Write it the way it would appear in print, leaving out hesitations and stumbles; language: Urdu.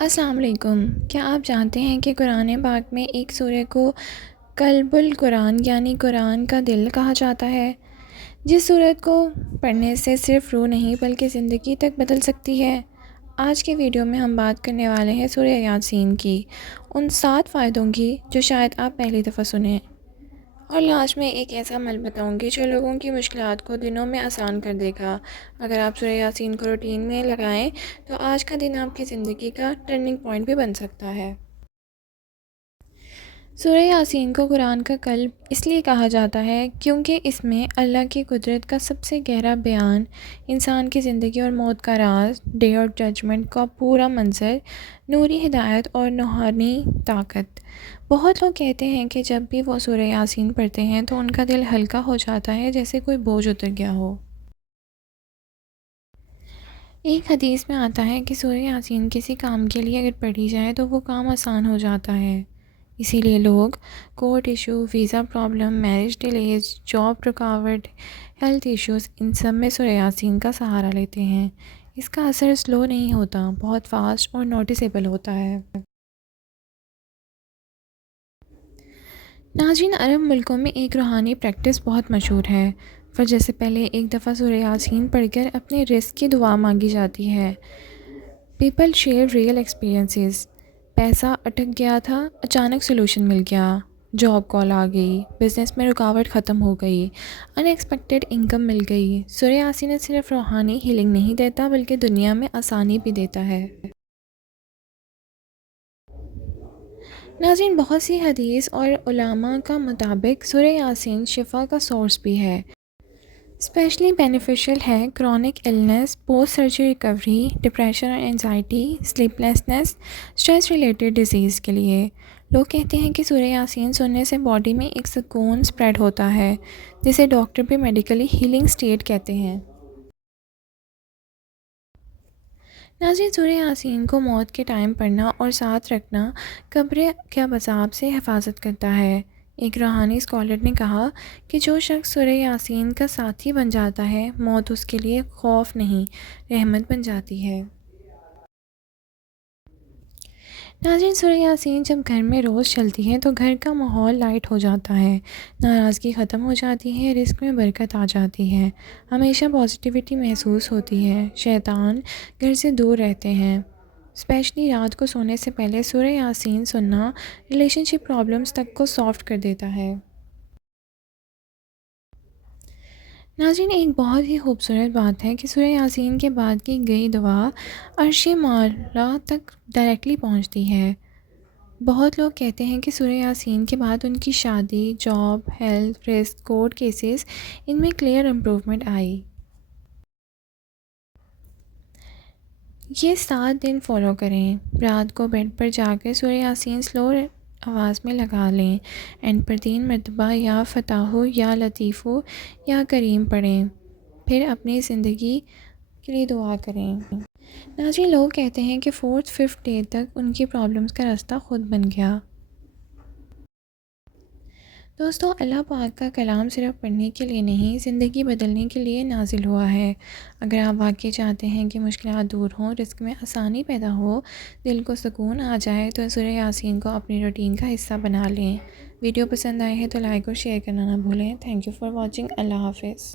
السلام علیکم۔ کیا آپ جانتے ہیں کہ قرآن پاک میں ایک سورہ کو قلب القرآن یعنی قرآن کا دل کہا جاتا ہے، جس سورت کو پڑھنے سے صرف روح نہیں بلکہ زندگی تک بدل سکتی ہے؟ آج کے ویڈیو میں ہم بات کرنے والے ہیں سورہ یاسین کی ان 7 فائدوں کی جو شاید آپ پہلی دفعہ سنیں، اور لاسٹ میں ایک ایسا عمل بتاؤں گی جو لوگوں کی مشکلات کو دنوں میں آسان کر دے گا۔ اگر آپ سورہ یاسین کو روٹین میں لگائیں تو آج کا دن آپ کی زندگی کا ٹرننگ پوائنٹ بھی بن سکتا ہے۔ سورہ یاسین کو قرآن کا قلب اس لیے کہا جاتا ہے کیونکہ اس میں اللہ کی قدرت کا سب سے گہرا بیان، انسان کی زندگی اور موت کا راز، ڈے اور ججمنٹ کا پورا منظر، نوری ہدایت اور روحانی طاقت۔ بہت لوگ کہتے ہیں کہ جب بھی وہ سورہ یاسین پڑھتے ہیں تو ان کا دل ہلکا ہو جاتا ہے، جیسے کوئی بوجھ اتر گیا ہو۔ ایک حدیث میں آتا ہے کہ سورہ یاسین کسی کام کے لیے اگر پڑھی جائے تو وہ کام آسان ہو جاتا ہے۔ اسی لیے لوگ court issue, visa problem, marriage delays, job رکاوٹ، ہیلتھ ایشوز، ان سب میں سورہ یاسین کا سہارا لیتے ہیں۔ اس کا اثر سلو نہیں ہوتا، بہت فاسٹ اور نوٹیسیبل ہوتا ہے۔ ناظرین، عرب ملکوں میں ایک روحانی پریکٹس بہت مشہور ہے۔ فجر سے پہلے ایک دفعہ سورہ یاسین پڑھ کر اپنے رزق کی دعا مانگی جاتی ہے۔ People share real experiences. پیسہ اٹک گیا تھا، اچانک سلوشن مل گیا، جاب کال آ گئی، بزنس میں رکاوٹ ختم ہو گئی، ان ایکسپیکٹڈ انکم مل گئی۔ سورہ یاسین صرف روحانی ہیلنگ نہیں دیتا بلکہ دنیا میں آسانی بھی دیتا ہے۔ ناظرین، بہت سی حدیث اور علماء کا مطابق سورہ یاسین شفا کا سورس بھی ہے۔ اسپیشلی بینیفیشل ہے chronic illness, post surgery recovery, depression اور anxiety, sleeplessness, stress related disease کے لیے۔ لوگ کہتے ہیں کہ سورہ یاسین سننے سے باڈی میں ایک سکون سپریڈ ہوتا ہے، جسے ڈاکٹر بھی میڈیکلی ہیلنگ سٹیٹ کہتے ہیں۔ ناظرین، سورہ یاسین کو موت کے ٹائم پڑھنا اور ساتھ رکھنا قبر کے عذاب سے حفاظت کرتا ہے۔ ایک روحانی اسکالر نے کہا کہ جو شخص سورہ یاسین کا ساتھی بن جاتا ہے، موت اس کے لیے خوف نہیں، رحمت بن جاتی ہے۔ ناظرین، سورہ یاسین جب گھر میں روز چلتی ہے تو گھر کا ماحول لائٹ ہو جاتا ہے، ناراضگی ختم ہو جاتی ہے، رزق میں برکت آ جاتی ہے، ہمیشہ پازیٹیوٹی محسوس ہوتی ہے، شیطان گھر سے دور رہتے ہیں۔ اسپیشلی رات کو سونے سے پہلے سورہ یاسین سننا ریلیشن شپ پرابلمز تک کو سافٹ کر دیتا ہے۔ ناظرین، ایک بہت ہی خوبصورت بات ہے کہ سورہ یاسین کے بعد کی گئی دعا عرش معلیٰ تک ڈائریکٹلی پہنچتی ہے۔ بہت لوگ کہتے ہیں کہ سورہ یاسین کے بعد ان کی شادی، جاب، ہیلتھ، رزق، کورٹ کیسز، ان میں کلیئر امپرومنٹ آئی۔ یہ 7 دن فالو کریں۔ رات کو بیڈ پر جا کر سورہ یاسین سلو آواز میں لگا لیں، اینڈ پر 3 مرتبہ یا فتاحو یا لطیفو یا کریم پڑھیں، پھر اپنی زندگی کے لیے دعا کریں۔ ناظرین، لوگ کہتے ہیں کہ 4th 5th ڈے تک ان کی پرابلمز کا راستہ خود بن گیا۔ دوستو، اللہ پاک کا کلام صرف پڑھنے کے لیے نہیں، زندگی بدلنے کے لیے نازل ہوا ہے۔ اگر آپ واقعی چاہتے ہیں کہ مشکلات دور ہوں، رزق میں آسانی پیدا ہو، دل کو سکون آ جائے، تو سورہ یاسین کو اپنی روٹین کا حصہ بنا لیں۔ ویڈیو پسند آئے ہے تو لائک اور شیئر کرنا نہ بھولیں۔ Thank you for watching. Allah حافظ۔